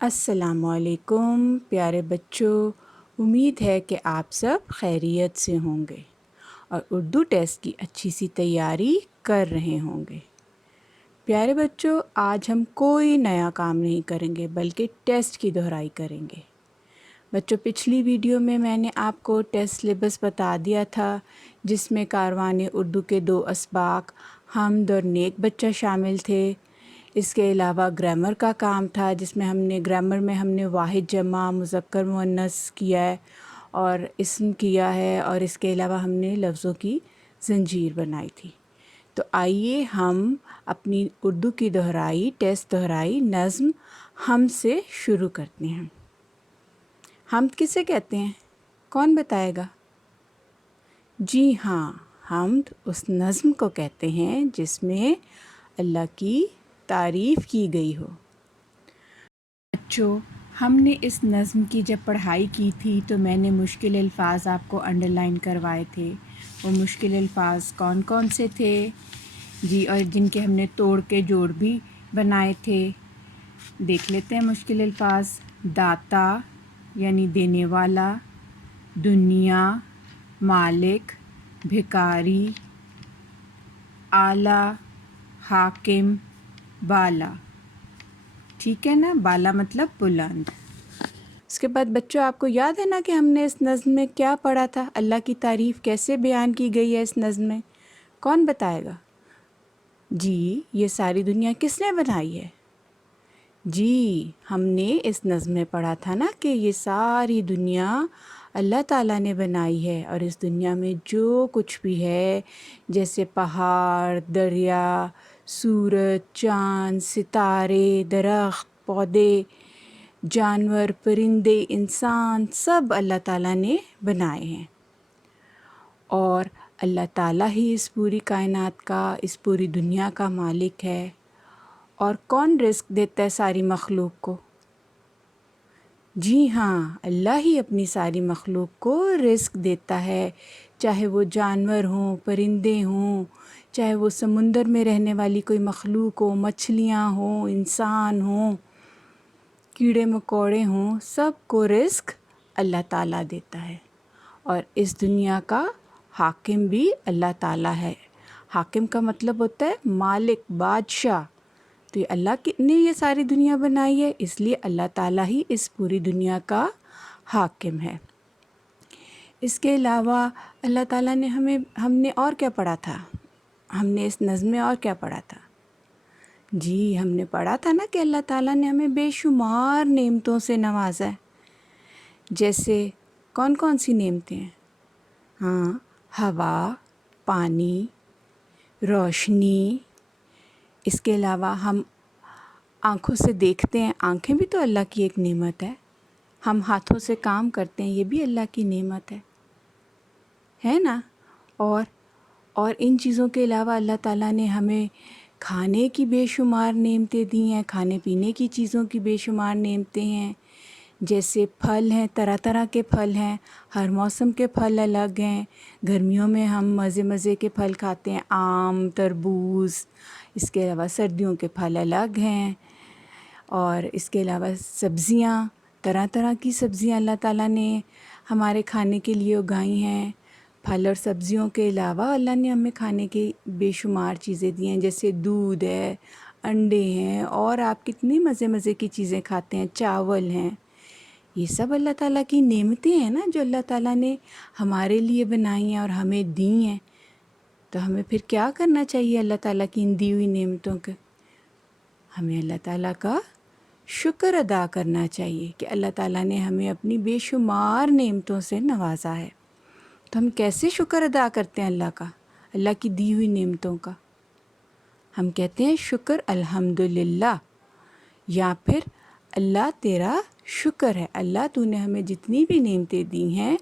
السلام علیکم پیارے بچوں، امید ہے کہ آپ سب خیریت سے ہوں گے اور اردو ٹیسٹ کی اچھی سی تیاری کر رہے ہوں گے۔ پیارے بچوں، آج ہم کوئی نیا کام نہیں کریں گے بلکہ ٹیسٹ کی دہرائی کریں گے۔ بچوں، پچھلی ویڈیو میں نے آپ کو ٹیسٹ سلیبس بتا دیا تھا، جس میں کاروان اردو کے 2 اسباق حمد اور نیک بچہ شامل تھے۔ اس کے علاوہ گرامر کا کام تھا، جس میں گرامر میں ہم نے واحد جمع مذکر مؤنث کیا ہے اور اسم کیا ہے، اور اس کے علاوہ ہم نے لفظوں کی زنجیر بنائی تھی۔ تو آئیے ہم اپنی اردو کی دہرائی، ٹیسٹ دہرائی نظم حمد سے شروع کرتے ہیں۔ حمد کسے کہتے ہیں؟ کون بتائے گا؟ جی ہاں، حمد اس نظم کو کہتے ہیں جس میں اللہ کی تعریف کی گئی ہو۔ بچوں، ہم نے اس نظم کی جب پڑھائی کی تھی تو میں نے مشکل الفاظ آپ کو انڈر لائن کروائے تھے۔ وہ مشکل الفاظ کون کون سے تھے؟ جی، اور جن کے ہم نے توڑ کے جوڑ بھی بنائے تھے۔ دیکھ لیتے ہیں مشکل الفاظ۔ داتا یعنی دینے والا، دنیا، مالک، بھکاری، اعلیٰ، حاکم، بالا۔ ٹھیک ہے نا؟ بالا مطلب بلند۔ اس کے بعد بچوں، آپ کو یاد ہے نا کہ ہم نے اس نظم میں کیا پڑھا تھا؟ اللہ کی تعریف کیسے بیان کی گئی ہے اس نظم میں؟ کون بتائے گا؟ جی، یہ ساری دنیا کس نے بنائی ہے؟ جی، ہم نے اس نظم میں پڑھا تھا نا کہ یہ ساری دنیا اللہ تعالیٰ نے بنائی ہے، اور اس دنیا میں جو کچھ بھی ہے، جیسے پہاڑ، دریا، سورج، چاند، ستارے، درخت، پودے، جانور، پرندے، انسان، سب اللہ تعالیٰ نے بنائے ہیں۔ اور اللہ تعالیٰ ہی اس پوری کائنات کا، اس پوری دنیا کا مالک ہے۔ اور کون رزق دیتا ہے ساری مخلوق کو؟ جی ہاں، اللہ ہی اپنی ساری مخلوق کو رزق دیتا ہے، چاہے وہ جانور ہوں، پرندے ہوں، چاہے وہ سمندر میں رہنے والی کوئی مخلوق ہو، مچھلیاں ہوں، انسان ہوں، کیڑے مکوڑے ہوں، سب کو رزق اللہ تعالیٰ دیتا ہے۔ اور اس دنیا کا حاکم بھی اللہ تعالیٰ ہے۔ حاکم کا مطلب ہوتا ہے مالک، بادشاہ۔ تو یہ اللہ نے یہ ساری دنیا بنائی ہے، اس لیے اللہ تعالیٰ ہی اس پوری دنیا کا حاکم ہے۔ اس کے علاوہ اللہ تعالیٰ نے ہم نے اور کیا پڑھا تھا؟ ہم نے اس نظم میں اور کیا پڑھا تھا؟ جی، ہم نے پڑھا تھا نا کہ اللہ تعالیٰ نے ہمیں بے شمار نعمتوں سے نوازا ہے۔ جیسے کون کون سی نعمتیں ہیں؟ ہاں، ہوا، پانی، روشنی۔ اس کے علاوہ ہم آنکھوں سے دیکھتے ہیں، آنکھیں بھی تو اللہ کی ایک نعمت ہے۔ ہم ہاتھوں سے کام کرتے ہیں، یہ بھی اللہ کی نعمت ہے نا؟ اور ان چیزوں کے علاوہ اللہ تعالیٰ نے ہمیں کھانے کی بے شمار نعمتیں دی ہیں، کھانے پینے کی چیزوں کی بے شمار نعمتیں ہیں۔ جیسے پھل ہیں، طرح طرح کے پھل ہیں، ہر موسم کے پھل الگ ہیں۔ گرمیوں میں ہم مزے مزے کے پھل کھاتے ہیں، آم، تربوز۔ اس کے علاوہ سردیوں کے پھل الگ ہیں۔ اور اس کے علاوہ سبزیاں، طرح طرح کی سبزیاں اللہ تعالیٰ نے ہمارے کھانے کے لیے اگائی ہیں۔ پھل اور سبزیوں کے علاوہ اللہ نے ہمیں کھانے کی بے شمار چیزیں دی ہیں، جیسے دودھ ہے، انڈے ہیں، اور آپ کتنی مزے مزے کی چیزیں کھاتے ہیں، چاول ہیں۔ یہ سب اللہ تعالیٰ کی نعمتیں ہیں نا، جو اللہ تعالیٰ نے ہمارے لیے بنائی ہیں اور ہمیں دی ہیں۔ تو ہمیں پھر کیا کرنا چاہیے اللہ تعالیٰ کی ان دی ہوئی نعمتوں کے؟ ہمیں اللہ تعالیٰ کا شکر ادا کرنا چاہیے کہ اللہ تعالیٰ نے ہمیں اپنی بے شمار نعمتوں سے نوازا ہے۔ تو ہم کیسے شکر ادا کرتے ہیں اللہ کا، اللہ کی دی ہوئی نعمتوں کا؟ ہم کہتے ہیں شکر الحمدللہ، یا پھر اللہ تیرا شکر ہے، اللہ تو نے ہمیں جتنی بھی نعمتیں دی ہیں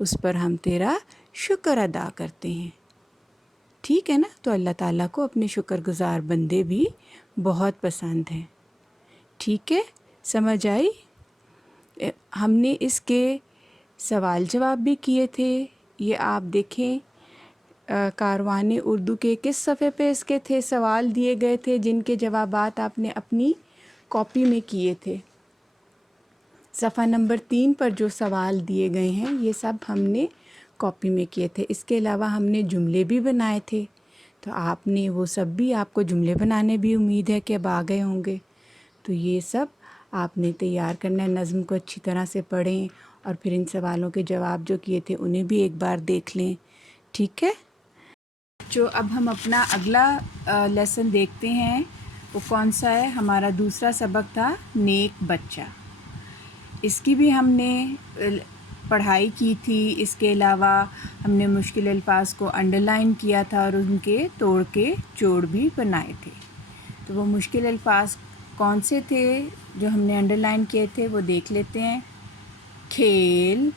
اس پر ہم تیرا شکر ادا کرتے ہیں۔ ٹھیک ہے نا؟ تو اللہ تعالیٰ کو اپنے شکر گزار بندے بھی بہت پسند ہیں۔ ٹھیک ہے، سمجھ آئی؟ ہم نے اس کے سوال جواب بھی کیے تھے، یہ آپ دیکھیں کاروان اردو کے کس صفحے پہ اس کے تھے سوال دیے گئے تھے، جن کے جوابات آپ نے اپنی کاپی میں کیے تھے۔ صفحہ نمبر 3 پر جو سوال دیے گئے ہیں یہ سب ہم نے کاپی میں کیے تھے. اس کے علاوہ ہم نے جملے بھی بنائے تھے، تو آپ نے وہ سب بھی، آپ کو جملے بنانے بھی امید ہے کہ اب آ گئے ہوں گے. تو یہ سب آپ نے تیار کرنا ہے. نظم کو اچھی طرح سے پڑھیں اور پھر ان سوالوں کے جواب جو کیے تھے انہیں بھی ایک بار دیکھ لیں. ٹھیک ہے؟ جو اب ہم اپنا اگلا لیسن دیکھتے ہیں وہ کون سا ہے. ہمارا دوسرا سبق تھا نیک بچہ. اس کی بھی ہم نے پڑھائی کی تھی. اس کے علاوہ ہم نے مشکل الفاظ کو انڈر لائن کیا تھا اور ان کے توڑ کے جوڑ بھی بنائے تھے. تو وہ مشکل الفاظ کون سے تھے جو ہم نے انڈر لائن کیے تھے وہ دیکھ لیتے ہیں. کھیل،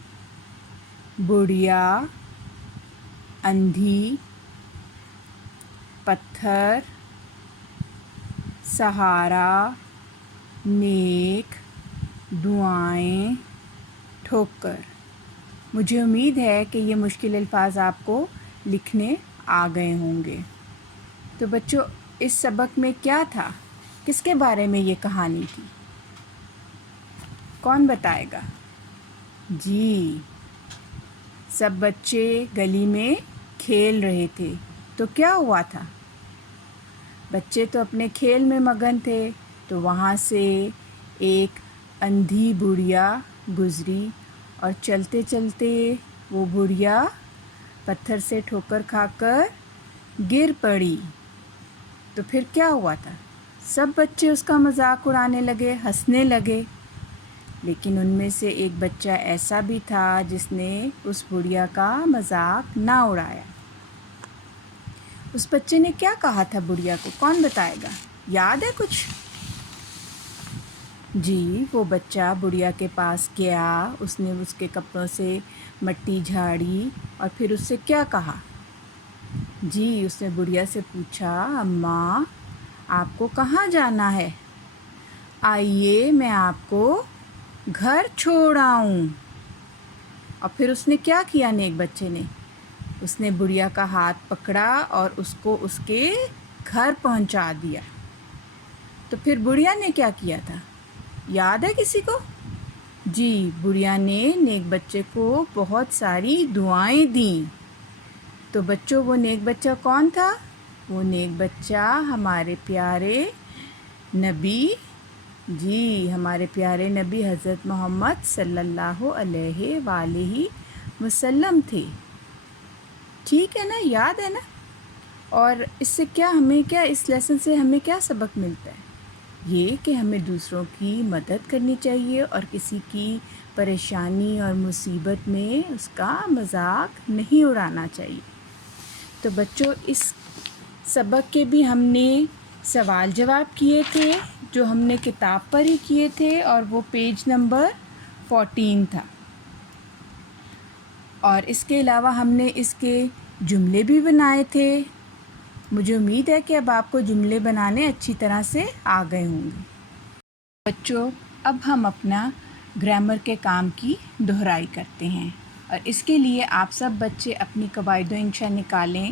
بڑھیا، اندھی، پتھر، سہارا، نیک، دعائیں، ٹھوکر. مجھے امید ہے کہ یہ مشکل الفاظ آپ کو لکھنے آ گئے ہوں گے. تو بچوں اس سبق میں کیا تھا؟ کس کے بارے میں یہ کہانی تھی؟ کون بتائے گا؟ جی، سب بچے گلی میں کھیل رہے تھے. تو کیا ہوا تھا؟ بچے تو اپنے کھیل میں مگن تھے. تو وہاں سے ایک اندھی بڑھیا گزری اور چلتے چلتے وہ بڑھیا پتھر سے ٹھوکر کھا کر گر پڑی. تو پھر کیا ہوا تھا؟ سب بچے اس کا مذاق اڑانے لگے، ہنسنے لگے. لیکن ان میں سے ایک بچہ ایسا بھی تھا جس نے اس بڑھیا کا مذاق نہ اڑایا. اس بچے نے کیا کہا تھا بڑھیا کو؟ کون بتائے گا؟ یاد ہے کچھ؟ جی، وہ بچہ بڑھیا کے پاس گیا، اس نے اس کے کپڑوں سے مٹی جھاڑی اور پھر اس سے کیا کہا؟ جی، اس نے بڑھیا سے پوچھا، اماں آپ کو کہاں جانا ہے؟ آئیے میں آپ کو گھر چھوڑ آؤں. اور پھر اس نے کیا کیا؟ نیک بچے نے اس نے بڑھیا کا ہاتھ پکڑا اور اس کو اس کے گھر پہنچا دیا. تو پھر بڑھیا نے کیا کیا تھا؟ یاد ہے کسی کو؟ جی، بڑھیا نے نیک بچے کو بہت ساری دعائیں دیں. تو بچوں وہ نیک بچہ کون تھا؟ وہ نیک بچہ ہمارے پیارے نبی، جی ہمارے پیارے نبی حضرت محمد صلی اللہ علیہ وآلہ وسلم تھے. ٹھیک ہے نا؟ یاد ہے نا؟ اور اس سے کیا اس لیسن سے ہمیں کیا سبق ملتا ہے؟ یہ کہ ہمیں دوسروں کی مدد کرنی چاہیے اور کسی کی پریشانی اور مصیبت میں اس کا مذاق نہیں اڑانا چاہیے. تو بچوں اس سبق کے بھی ہم نے سوال جواب کیے تھے جو ہم نے کتاب پر ہی کیے تھے اور وہ پیج نمبر 14 تھا. اور اس کے علاوہ ہم نے اس کے جملے بھی بنائے تھے. مجھے امید ہے کہ اب آپ کو جملے بنانے اچھی طرح سے آ گئے ہوں گے. بچوں اب ہم اپنا گرامر کے کام کی دہرائی کرتے ہیں اور اس کے لیے آپ سب بچے اپنی قواعد و انشاء نکالیں.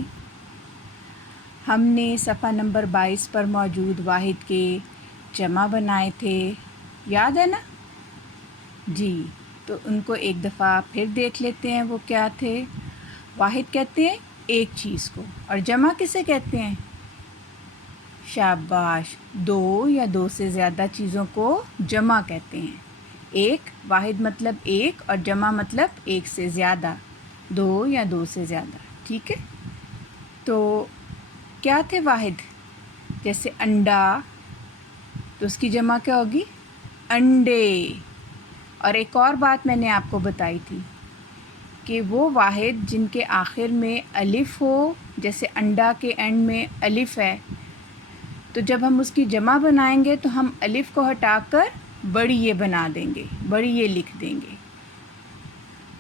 ہم نے صفحہ نمبر 22 پر موجود واحد کے جمع بنائے تھے، یاد ہے نا؟ جی، تو ان کو ایک دفعہ پھر دیکھ لیتے ہیں وہ کیا تھے. واحد کہتے ہیں ایک چیز کو، اور جمع کسے کہتے ہیں؟ شاباش، دو یا دو سے زیادہ چیزوں کو جمع کہتے ہیں. ایک واحد مطلب ایک اور جمع مطلب ایک سے زیادہ، دو یا دو سے زیادہ. ٹھیک ہے؟ تو کیا تھے واحد؟ جیسے انڈا، تو اس کی جمع کیا ہوگی؟ انڈے. اور ایک اور بات میں نے آپ کو بتائی تھی کہ وہ واحد جن کے آخر میں الف ہو، جیسے انڈا کے اینڈ میں الف ہے، تو جب ہم اس کی جمع بنائیں گے تو ہم الف کو ہٹا کر بڑی یہ بنا دیں گے، بڑی یہ لکھ دیں گے.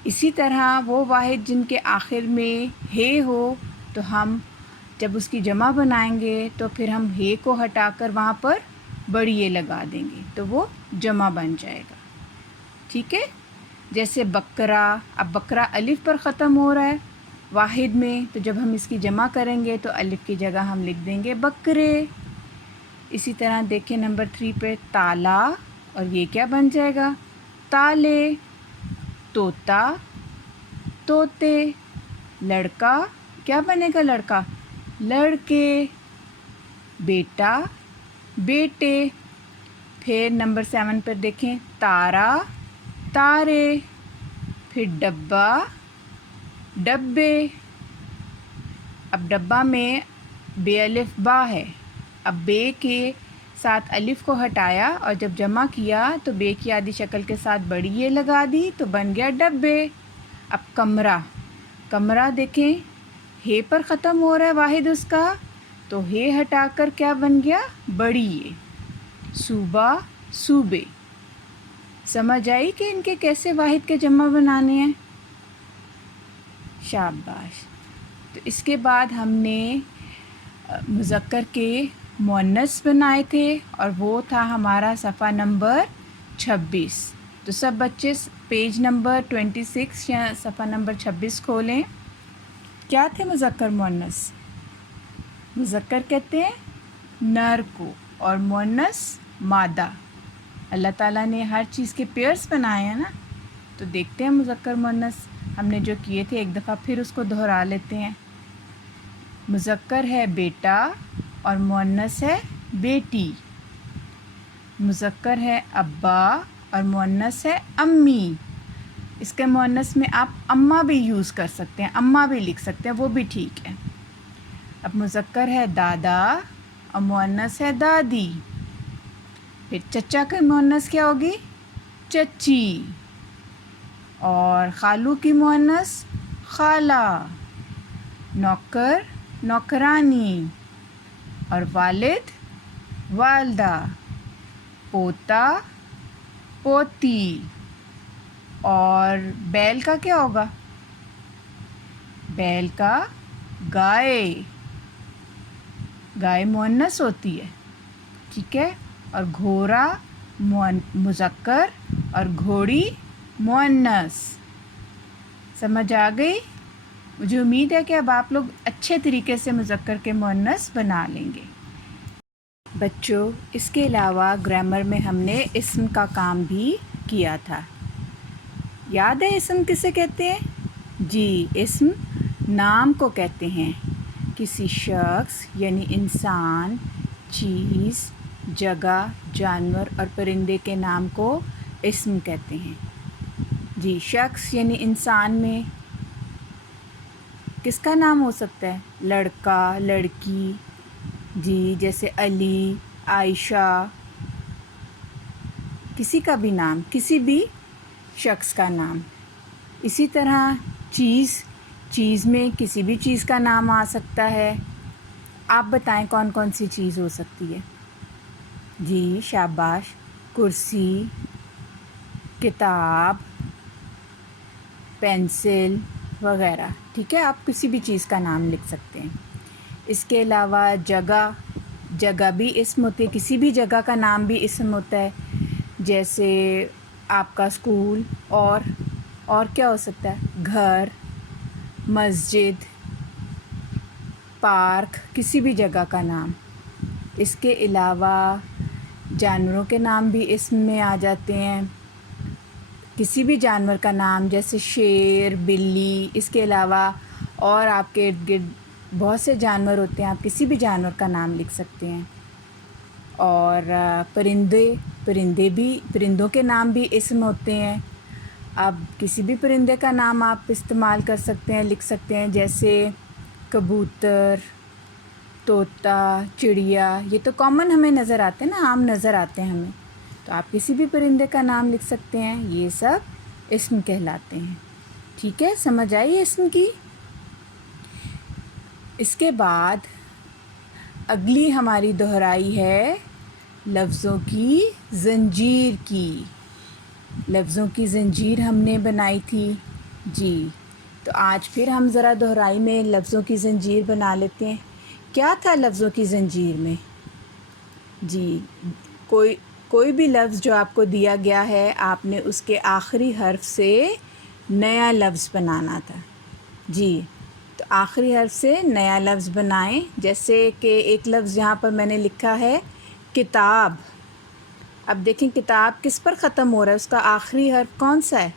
اسی طرح وہ واحد جن کے آخر میں ہے ہو تو ہم جب اس کی جمع بنائیں گے تو پھر ہم ہے کو ہٹا کر وہاں پر بڑی یہ لگا دیں گے تو وہ جمع بن جائے گا. ٹھیک ہے؟ جیسے بکرا، اب بکرا الف پر ختم ہو رہا ہے واحد میں، تو جب ہم اس کی جمع کریں گے تو الف کی جگہ ہم لکھ دیں گے بکرے. اسی طرح دیکھیں نمبر 3 پہ تالا، اور یہ کیا بن جائے گا؟ تالے، طوطا، طوطے، لڑکا، کیا بنے گا لڑکا؟ لڑکے، بیٹا، بیٹے۔ پھر نمبر 7 پر دیکھیں، تارا، تارے، پھر ڈبہ، ڈبے۔ اب ڈبہ میں بے الف با ہے، اب بے کے ساتھ الف کو ہٹایا اور جب جمع کیا تو بے کی آدھی شکل کے ساتھ بڑی یہ لگا دی تو بن گیا ڈبے۔ اب کمرہ، کمرہ دیکھیں ہے پر ختم ہو رہا ہے واحد اس کا، تو ہے ہٹا کر کیا بن گیا؟ بڑی یہ۔ صوبہ، صوبے۔ سمجھ آئی کہ ان کے کیسے واحد کے جمع بنانے ہیں؟ شاباش۔ تو اس کے بعد ہم نے مذکر کے مؤنث بنائے تھے اور وہ تھا ہمارا صفحہ نمبر 26۔ تو سب بچے پیج نمبر 26 یا صفحہ نمبر 26 کھولیں۔ کیا تھے مذکر مؤنث؟ مذکر کہتے ہیں نر کو اور مؤنث مادہ۔ اللہ تعالیٰ نے ہر چیز کے پیئرس بنائے ہیں نا، تو دیکھتے ہیں مذکر مؤنث ہم نے جو کیے تھے ایک دفعہ پھر اس کو دہرا لیتے ہیں۔ مذکر ہے بیٹا اور مؤنث ہے بیٹی۔ مذکر ہے ابا اور مؤنث ہے امی۔ اس کے مؤنث میں آپ اماں بھی یوز کر سکتے ہیں، اماں بھی لکھ سکتے ہیں، وہ بھی ٹھیک ہے۔ اب مذکر ہے دادا اور مؤنث ہے دادی۔ پھر چچا کا مؤنث کیا ہوگی؟ چچی۔ اور خالو کی مؤنث خالہ۔ نوکر، نوکرانی۔ اور والد، والدہ۔ پوتا، پوتی۔ اور بیل کا کیا ہوگا؟ بیل کا گائے۔ گائے مؤنث ہوتی ہے، ٹھیک ہے۔ اور گھوڑا مذکر اور گھوڑی مؤنث۔ سمجھ آ گئی؟ مجھے امید ہے کہ اب آپ لوگ اچھے طریقے سے مذکر کے مؤنث بنا لیں گے۔ بچوں، اس کے علاوہ گرامر میں ہم نے اسم کا کام بھی کیا تھا۔ یاد ہے اسم کسے کہتے ہیں؟ جی، اسم نام کو کہتے ہیں۔ کسی شخص یعنی انسان، چیز، جگہ، جانور اور پرندے کے نام کو اسم کہتے ہیں۔ جی، شخص یعنی انسان میں کس کا نام ہو سکتا ہے؟ لڑکا، لڑکی، جی، جیسے علی، عائشہ، کسی کا بھی نام، کسی بھی شخص کا نام۔ اسی طرح چیز، چیز میں کسی بھی چیز کا نام آ سکتا ہے۔ آپ بتائیں کون کون سی چیز ہو سکتی ہے؟ جی، شاباش، کرسی، کتاب، پینسل وغیرہ، ٹھیک ہے۔ آپ کسی بھی چیز کا نام لکھ سکتے ہیں۔ اس کے علاوہ جگہ، جگہ بھی اسم ہوتی ہے، کسی بھی جگہ کا نام بھی اسم ہوتا ہے، جیسے آپ کا اسکول، اور کیا ہو سکتا ہے؟ گھر، مسجد، پارک، کسی بھی جگہ کا نام۔ اس کے علاوہ جانوروں کے نام بھی اسم میں آ جاتے ہیں، کسی بھی جانور کا نام جیسے شیر، بلی۔ اس کے علاوہ اور آپ کے ارد گرد بہت سے جانور ہوتے ہیں، آپ کسی بھی جانور کا نام لکھ سکتے ہیں۔ اور پرندے بھی، پرندوں کے نام بھی اسم ہوتے ہیں۔ اب کسی بھی پرندے کا نام آپ استعمال کر سکتے ہیں، لکھ سکتے ہیں، جیسے کبوتر، طوطا، چڑیا۔ یہ تو کامن ہمیں نظر آتے ہیں نا، عام نظر آتے ہیں ہمیں، تو آپ کسی بھی پرندے کا نام لکھ سکتے ہیں۔ یہ سب اسم کہلاتے ہیں، ٹھیک ہے۔ سمجھ آئی اسم کی؟ اس کے بعد اگلی ہماری دہرائی ہے لفظوں کی زنجیر کی۔ لفظوں کی زنجیر ہم نے بنائی تھی، جی۔ تو آج پھر ہم ذرا دہرائی میں لفظوں کی زنجیر بنا لیتے ہیں۔ کیا تھا لفظوں کی زنجیر میں؟ جی، کوئی بھی لفظ جو آپ کو دیا گیا ہے، آپ نے اس کے آخری حرف سے نیا لفظ بنانا تھا، جی۔ تو آخری حرف سے نیا لفظ بنائیں، جیسے کہ ایک لفظ یہاں پر میں نے لکھا ہے کتاب۔ اب دیکھیں کتاب کس پر ختم ہو رہا ہے، اس کا آخری حرف کون سا ہے؟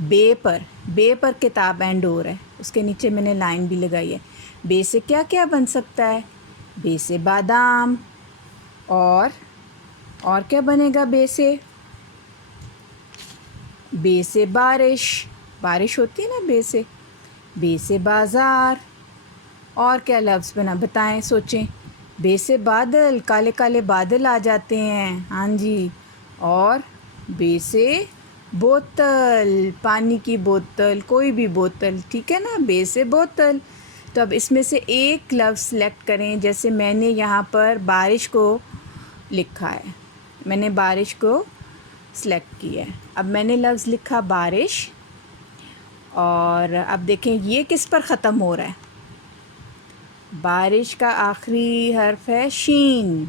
بے پر. بے پر کتاب اینڈ ہو رہا ہے. اس کے نیچے میں نے لائن بھی لگائی ہے. بے سے کیا کیا بن سکتا ہے؟ بے سے بادام. اور کیا بنے گا بے سے؟ بے سے بارش. بارش ہوتی ہے نا بے سے. بے سے بازار. اور کیا لفظ بنا بتائیں، سوچیں. بے سے بادل، کالے کالے بادل آ جاتے ہیں. ہاں جی. اور بے سے بوتل، پانی کی بوتل، کوئی بھی بوتل، ٹھیک ہے نا، بے سے بوتل. تو اب اس میں سے ایک لفظ سلیکٹ کریں. جیسے میں نے یہاں پر بارش کو لکھا ہے، میں نے بارش کو سلیکٹ کیا ہے. اب میں نے لفظ لکھا بارش، اور اب دیکھیں یہ کس پر ختم ہو رہا ہے؟ بارش کا آخری حرف ہے شین.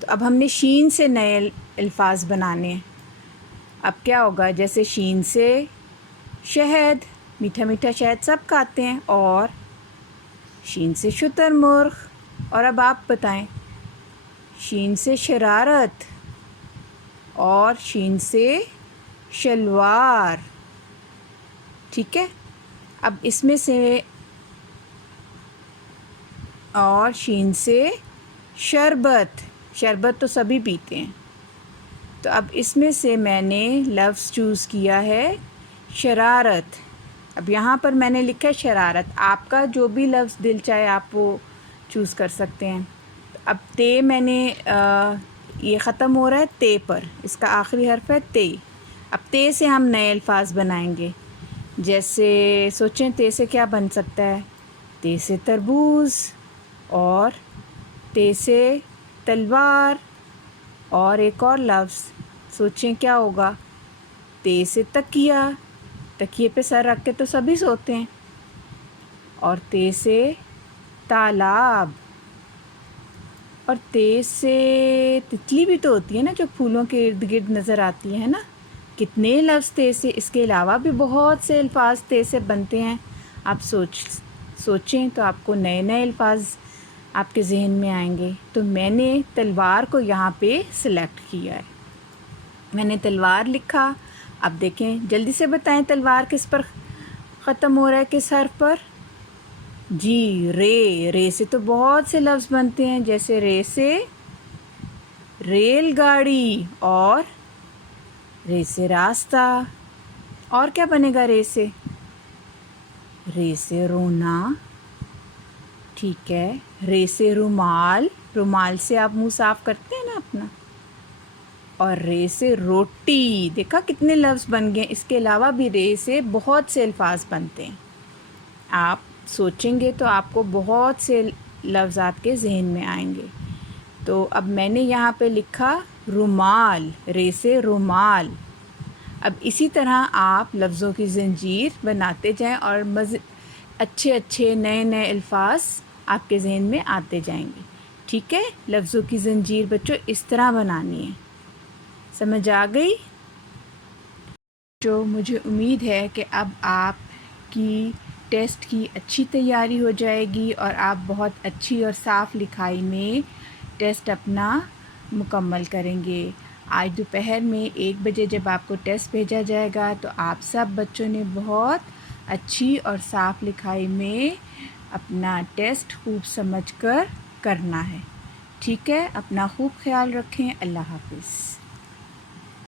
تو اب ہم نے شین سے نئے الفاظ بنانے ہیں. اب کیا ہوگا؟ جیسے شین سے شہد، میٹھا میٹھا شہد سب کھاتے ہیں. اور شین سے شتر مرغ. اور اب آپ بتائیں. شین سے شرارت، اور شین سے شلوار. ٹھیک ہے. اب اس میں سے اور شین سے شربت. شربت تو سبھی پیتے ہیں. تو اب اس میں سے میں نے لفظ چوز کیا ہے شرارت. اب یہاں پر میں نے لکھا ہے شرارت. آپ کا جو بھی لفظ دل چاہے آپ وہ چوز کر سکتے ہیں. اب تے میں نے یہ ختم ہو رہا ہے تے پر، اس کا آخری حرف ہے تے. اب تے سے ہم نئے الفاظ بنائیں گے. جیسے سوچیں تے سے کیا بن سکتا ہے؟ تے سے تربوز، اور تے سے تلوار. اور ایک اور لفظ سوچیں کیا ہوگا؟ تے سے تکیہ. تکیے پہ سر رکھ کے تو سبھی سوتے ہیں. اور تے سے تالاب. اور تے سے تتلی بھی تو ہوتی ہے نا، جو پھولوں کے ارد گرد نظر آتی ہے نا. کتنے لفظ تے سے، اس کے علاوہ بھی بہت سے الفاظ تے سے بنتے ہیں. آپ سوچیں تو آپ کو نئے نئے الفاظ آپ کے ذہن میں آئیں گے. تو میں نے تلوار کو یہاں پہ سلیکٹ کیا ہے. میں نے تلوار لکھا. اب دیکھیں جلدی سے بتائیں تلوار کس پر ختم ہو رہا ہے، کس حرف پر؟ جی رے. رے سے تو بہت سے لفظ بنتے ہیں. جیسے رے سے ریل گاڑی، اور رے سے راستہ. اور کیا بنے گا رے سے؟ رے سے رونا. ٹھیک ہے. رے سے رومال. رومال سے آپ منہ صاف کرتے ہیں نا اپنا. اور رے سے روٹی. دیکھا کتنے لفظ بن گئے. اس کے علاوہ بھی رے سے بہت سے الفاظ بنتے ہیں. آپ سوچیں گے تو آپ کو بہت سے لفظ آپ کے ذہن میں آئیں گے. تو اب میں نے یہاں پہ لکھا رومال. رے سے رومال. اب اسی طرح آپ لفظوں کی زنجیر بناتے جائیں، اور اچھے اچھے نئے نئے الفاظ آپ کے ذہن میں آتے جائیں گے. ٹھیک ہے. لفظوں کی زنجیر بچوں اس طرح بنانی ہے. سمجھ آ گئی؟ جو مجھے امید ہے کہ اب آپ کی ٹیسٹ کی اچھی تیاری ہو جائے گی، اور آپ بہت اچھی اور صاف لکھائی میں ٹیسٹ اپنا مکمل کریں گے. آج دوپہر میں 1 بجے جب آپ کو ٹیسٹ بھیجا جائے گا تو آپ سب بچوں نے بہت اچھی اور صاف لکھائی میں اپنا ٹیسٹ خوب سمجھ کر کرنا ہے. ٹھیک ہے. اپنا خوب خیال رکھیں. اللہ حافظ.